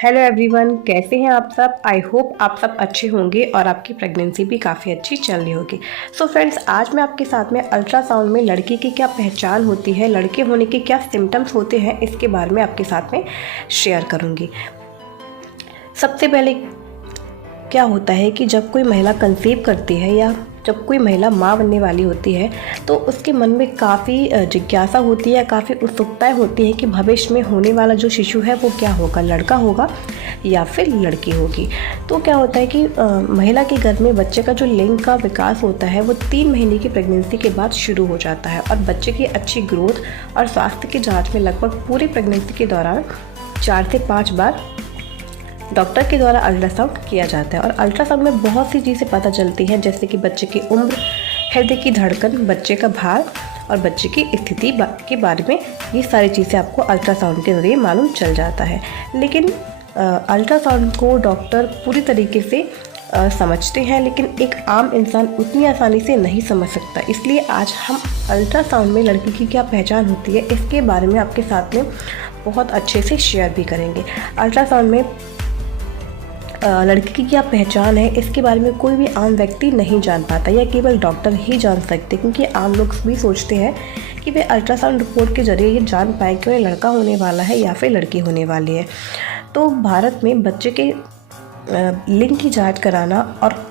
Hello everyone, कैसे हैं आप सब। आई होप आप सब अच्छे होंगे और आपकी प्रेगनेंसी भी काफ़ी अच्छी चल रही होगी। सो फ्रेंड्स, आज मैं आपके साथ में अल्ट्रासाउंड में लड़की की क्या पहचान होती है, लड़के होने के क्या सिम्टम्स होते हैं, इसके बारे में आपके साथ में शेयर करूंगी। सबसे पहले क्या होता है कि जब कोई महिला कंसीव करती है या जब कोई महिला माँ बनने वाली होती है तो उसके मन में काफ़ी जिज्ञासा होती है, काफ़ी उत्सुकताएं होती हैं कि भविष्य में होने वाला जो शिशु है वो क्या होगा, लड़का होगा या फिर लड़की होगी। तो क्या होता है कि महिला के गर्भ में बच्चे का जो लिंग का विकास होता है वो 3 महीने की प्रेगनेंसी के बाद शुरू हो जाता है और बच्चे की अच्छी ग्रोथ और स्वास्थ्य की जाँच में लगभग पूरी प्रेगनेंसी के दौरान 4 से 5 बार डॉक्टर के द्वारा अल्ट्रासाउंड किया जाता है। और अल्ट्रासाउंड में बहुत सी चीज़ें पता चलती हैं, जैसे कि बच्चे की उम्र, हृदय की धड़कन, बच्चे का भार और बच्चे की स्थिति के बारे में ये सारी चीज़ें आपको अल्ट्रासाउंड के ज़रिए मालूम चल जाता है। लेकिन अल्ट्रासाउंड को डॉक्टर पूरी तरीके से समझते हैं, लेकिन एक आम इंसान उतनी आसानी से नहीं समझ सकता। इसलिए आज हम अल्ट्रासाउंड में लड़की की क्या पहचान होती है इसके बारे में आपके साथ में बहुत अच्छे से शेयर भी करेंगे। अल्ट्रासाउंड में लड़की की क्या पहचान है इसके बारे में कोई भी आम व्यक्ति नहीं जान पाता, या केवल डॉक्टर ही जान सकते, क्योंकि आम लोग भी सोचते हैं कि वे अल्ट्रासाउंड रिपोर्ट के जरिए ये जान पाएँ कि उन्हें लड़का होने वाला है या फिर लड़की होने वाली है। तो भारत में बच्चे के लिंग की जांच करना और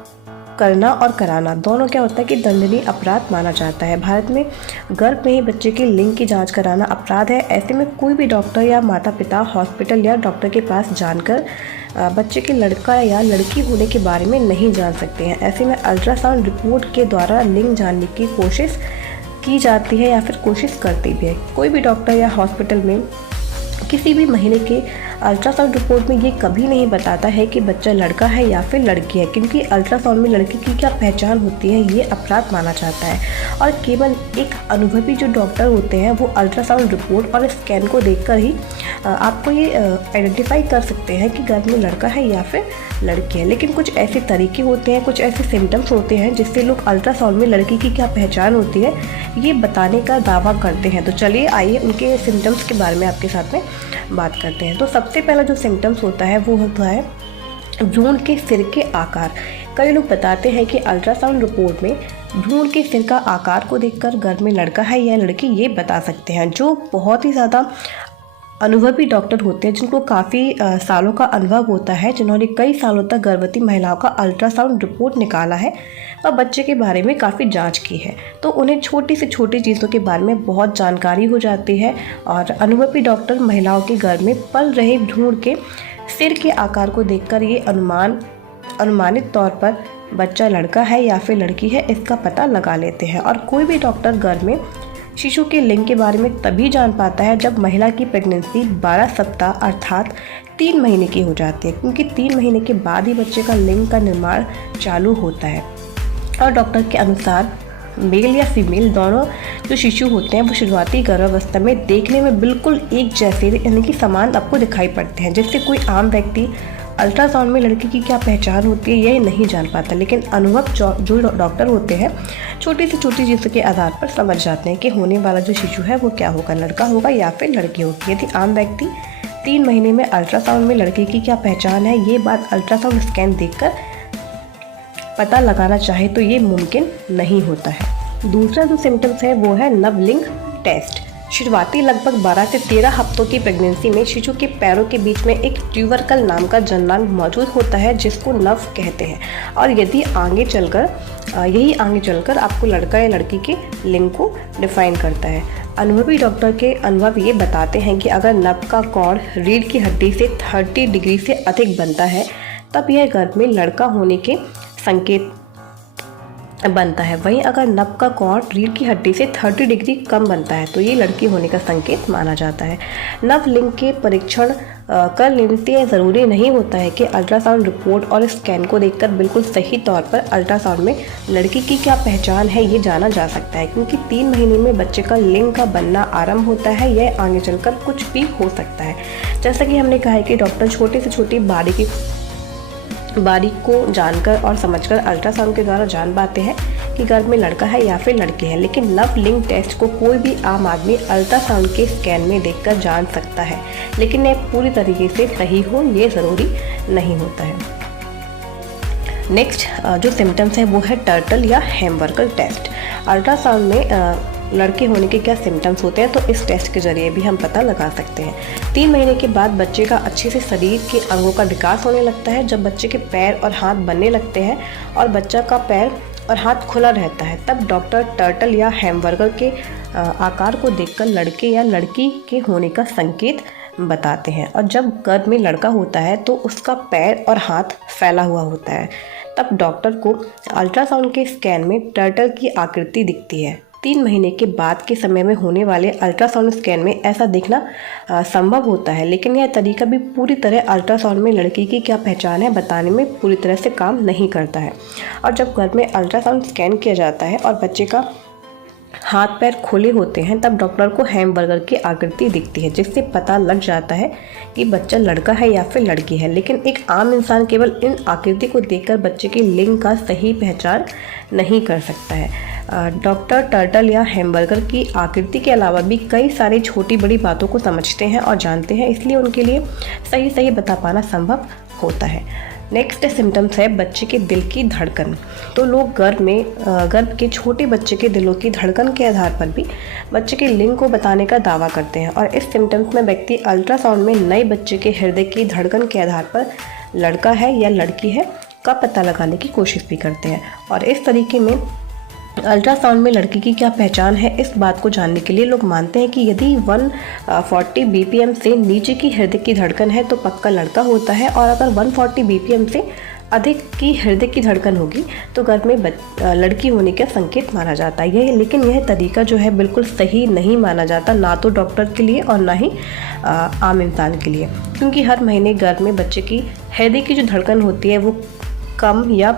कराना दोनों क्या होता है कि दंडनीय अपराध माना जाता है। भारत में गर्भ में ही बच्चे के लिंग की जांच कराना अपराध है। ऐसे में कोई भी डॉक्टर या माता पिता हॉस्पिटल या डॉक्टर के पास जानकर बच्चे के लड़का या लड़की होने के बारे में नहीं जान सकते हैं। ऐसे में अल्ट्रासाउंड रिपोर्ट के द्वारा लिंग जानने की कोशिश की जाती है या फिर कोशिश करती भी है। कोई भी डॉक्टर या हॉस्पिटल में किसी भी महीने के अल्ट्रासाउंड रिपोर्ट में ये कभी नहीं बताता है कि बच्चा लड़का है या फिर लड़की है, क्योंकि अल्ट्रासाउंड में लड़की की क्या पहचान होती है ये अपराध माना जाता है। और केवल एक अनुभवी जो डॉक्टर होते हैं वो अल्ट्रासाउंड रिपोर्ट और स्कैन को देखकर ही आपको ये आइडेंटिफाई कर सकते हैं कि गर्भ में लड़का है या फिर लड़की है। लेकिन कुछ ऐसे तरीके होते हैं, कुछ ऐसे सिम्टम्स होते हैं जिससे लोग अल्ट्रासाउंड में लड़की की क्या पहचान होती है ये बताने का दावा करते हैं। तो चलिए आइए उनके सिम्टम्स के बारे में आपके साथ में बात करते हैं। तो सबसे पहला जो सिम्टम्स होता है वो होता है भ्रूण के सिर के आकार। कई लोग बताते हैं कि अल्ट्रासाउंड रिपोर्ट में भ्रूण के सिर का आकार को देखकर गर्भ में लड़का है या लड़की ये बता सकते हैं। जो बहुत ही ज़्यादा अनुभवी डॉक्टर होते हैं, जिनको काफ़ी सालों का अनुभव होता है, जिन्होंने कई सालों तक गर्भवती महिलाओं का अल्ट्रासाउंड रिपोर्ट निकाला है और बच्चे के बारे में काफ़ी जांच की है, तो उन्हें छोटी से छोटी चीज़ों के बारे में बहुत जानकारी हो जाती है। और अनुभवी डॉक्टर महिलाओं के गर्भ में पल रहे भ्रूण के सिर के आकार को देखकर ये अनुमानित तौर पर बच्चा लड़का है या फिर लड़की है इसका पता लगा लेते हैं। और कोई भी डॉक्टर गर्भ में शिशु के लिंग के बारे में तभी जान पाता है जब महिला की प्रेगनेंसी 12 सप्ताह अर्थात 3 महीने की हो जाती है, क्योंकि 3 महीने के बाद ही बच्चे का लिंग का निर्माण चालू होता है। और डॉक्टर के अनुसार मेल या फीमेल दोनों जो शिशु होते हैं वो शुरुआती गर्भावस्था में देखने में बिल्कुल एक जैसे यानी कि समान आपको दिखाई पड़ते हैं, जिससे कोई आम व्यक्ति अल्ट्रासाउंड में लड़की की क्या पहचान होती है यह नहीं जान पाता। लेकिन अनुभव जो डॉक्टर होते हैं छोटी से छोटी चीज़ों के आधार पर समझ जाते हैं कि होने वाला जो शिशु है वो क्या होगा, लड़का होगा या फिर लड़की होगी। यदि आम व्यक्ति 3 महीने में अल्ट्रासाउंड में लड़की की क्या पहचान है ये बात अल्ट्रासाउंड स्कैन देखकर पता लगाना चाहे तो ये मुमकिन नहीं होता है। दूसरा जो सिम्टम्स है वो है नवलिंग टेस्ट। शुरुआती लगभग 12 से 13 हफ्तों की प्रेगनेंसी में शिशु के पैरों के बीच में एक ट्यूबरकल नाम का जननांग मौजूद होता है जिसको नव कहते हैं, और यही आगे चलकर आपको लड़का या लड़की के लिंग को डिफाइन करता है। अनुभवी डॉक्टर के अनुभव ये बताते हैं कि अगर नव का कोण रीढ़ की हड्डी से 30 डिग्री से अधिक बनता है तब यह गर्भ में लड़का होने के संकेत बनता है। वहीं अगर नभ का कोण रीढ़ की हड्डी से 30 डिग्री कम बनता है तो ये लड़की होने का संकेत माना जाता है। नव लिंग के परीक्षण कर लेने से ज़रूरी नहीं होता है कि अल्ट्रासाउंड रिपोर्ट और स्कैन को देखकर बिल्कुल सही तौर पर अल्ट्रासाउंड में लड़की की क्या पहचान है ये जाना जा सकता है, क्योंकि 3 महीने में बच्चे का लिंग का बनना आरंभ होता है। यह आगे चलकर कुछ भी हो सकता है। जैसा कि हमने कहा है कि डॉक्टर छोटी से छोटी बारीक को जानकर और समझकर अल्ट्रासाउंड के द्वारा जान पाते हैं कि गर्भ में लड़का है या फिर लड़की है, लेकिन लव लिंक टेस्ट को कोई भी आम आदमी अल्ट्रासाउंड के स्कैन में देखकर जान सकता है, लेकिन यह पूरी तरीके से सही हो ये ज़रूरी नहीं होता है। नेक्स्ट जो सिम्टम्स है वो है टर्टल या हैमबर्गर टेस्ट। अल्ट्रासाउंड में लड़के होने के क्या सिम्टम्स होते हैं, तो इस टेस्ट के जरिए भी हम पता लगा सकते हैं। 3 महीने के बाद बच्चे का अच्छे से शरीर के अंगों का विकास होने लगता है। जब बच्चे के पैर और हाथ बनने लगते हैं और बच्चा का पैर और हाथ खुला रहता है, तब डॉक्टर टर्टल या हैमबर्गर के आकार को देखकर लड़के या लड़की के होने का संकेत बताते हैं। और जब गर्भ में लड़का होता है तो उसका पैर और हाथ फैला हुआ होता है, तब डॉक्टर को अल्ट्रासाउंड के स्कैन में टर्टल की आकृति दिखती है। 3 महीने के बाद के समय में होने वाले अल्ट्रासाउंड स्कैन में ऐसा देखना संभव होता है, लेकिन यह तरीका भी पूरी तरह अल्ट्रासाउंड में लड़की की क्या पहचान है बताने में पूरी तरह से काम नहीं करता है। और जब गर्भ में अल्ट्रासाउंड स्कैन किया जाता है और बच्चे का हाथ पैर खुले होते हैं, तब डॉक्टर को हैमबर्गर की आकृति दिखती है, जिससे पता लग जाता है कि बच्चा लड़का है या फिर लड़की है। लेकिन एक आम इंसान केवल इन आकृति को देखकर बच्चे के लिंग का सही पहचान नहीं कर सकता है। डॉक्टर टर्टल या हैमबर्गर की आकृति के अलावा भी कई सारी छोटी बड़ी बातों को समझते हैं और जानते हैं, इसलिए उनके लिए सही बता पाना संभव होता है। नेक्स्ट सिम्टम्स है बच्चे के दिल की धड़कन। तो लोग गर्भ के छोटे बच्चे के दिलों की धड़कन के आधार पर भी बच्चे के लिंग को बताने का दावा करते हैं, और इस सिम्टम्स में व्यक्ति अल्ट्रासाउंड में नए बच्चे के हृदय की धड़कन के आधार पर लड़का है या लड़की है का पता लगाने की कोशिश भी करते हैं। और इस तरीके में अल्ट्रासाउंड में लड़की की क्या पहचान है, इस बात को जानने के लिए लोग मानते हैं कि यदि 140 BPM से नीचे की हृदय की धड़कन है तो पक्का लड़का होता है, और अगर 140 BPM से अधिक की हृदय की धड़कन होगी तो गर्भ में लड़की होने का संकेत माना जाता है। लेकिन यह तरीका जो है बिल्कुल सही नहीं माना जाता, ना तो डॉक्टर के लिए और ना ही आम इंसान के लिए, क्योंकि हर महीने गर्भ में बच्चे की हृदय की जो धड़कन होती है वो कम या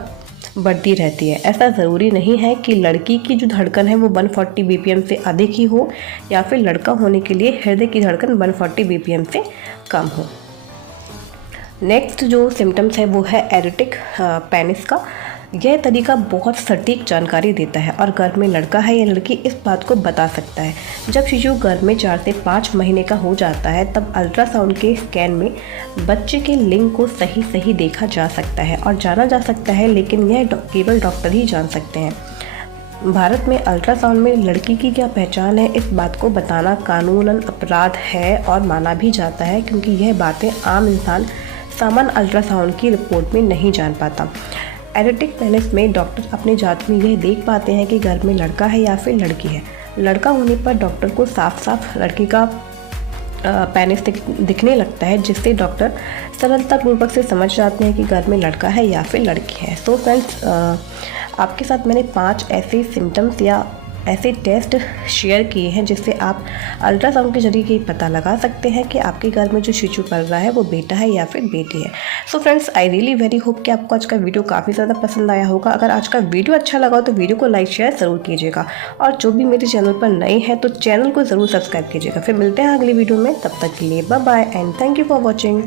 बढ़ती रहती है। ऐसा ज़रूरी नहीं है कि लड़की की जो धड़कन है वो 140 BPM से अधिक ही हो, या फिर लड़का होने के लिए हृदय की धड़कन 140 BPM से कम हो। नेक्स्ट जो सिम्टम्स है वो है एरोटिक पेनिस का। यह तरीका बहुत सटीक जानकारी देता है और गर्भ में लड़का है या लड़की इस बात को बता सकता है। जब शिशु गर्भ में 4 से 5 महीने का हो जाता है, तब अल्ट्रासाउंड के स्कैन में बच्चे के लिंग को सही देखा जा सकता है और जाना जा सकता है, लेकिन यह केवल डॉक्टर ही जान सकते हैं। भारत में अल्ट्रासाउंड में लड़की की क्या पहचान है, इस बात को बताना कानूनन अपराध है और माना भी जाता है, क्योंकि यह बातें आम इंसान सामान्य अल्ट्रासाउंड की रिपोर्ट में नहीं जान पाता। एरोटिक पेनिस में डॉक्टर अपनी जांच में यह देख पाते हैं कि गर्भ में लड़का है या फिर लड़की है। लड़का होने पर डॉक्टर को साफ लड़की का पेनिस दिखने लगता है, जिससे डॉक्टर सरलतापूर्वक से समझ जाते हैं कि गर्भ में लड़का है या फिर लड़की है। सो फ्रेंड्स, आपके साथ मैंने 5 ऐसे सिम्टम्स या ऐसे टेस्ट शेयर किए हैं जिससे आप अल्ट्रासाउंड के जरिए ये पता लगा सकते हैं कि आपके घर में जो शिशु पल रहा है वो बेटा है या फिर बेटी है। So friends, I really very hope कि आपको आज का वीडियो काफ़ी ज़्यादा पसंद आया होगा। अगर आज का वीडियो अच्छा लगा हो तो वीडियो को लाइक शेयर ज़रूर कीजिएगा, और जो भी मेरे चैनल पर नए हैं तो चैनल को ज़रूर सब्सक्राइब कीजिएगा। फिर मिलते हैं अगली वीडियो में, तब तक के लिए bye bye and thank you for watching.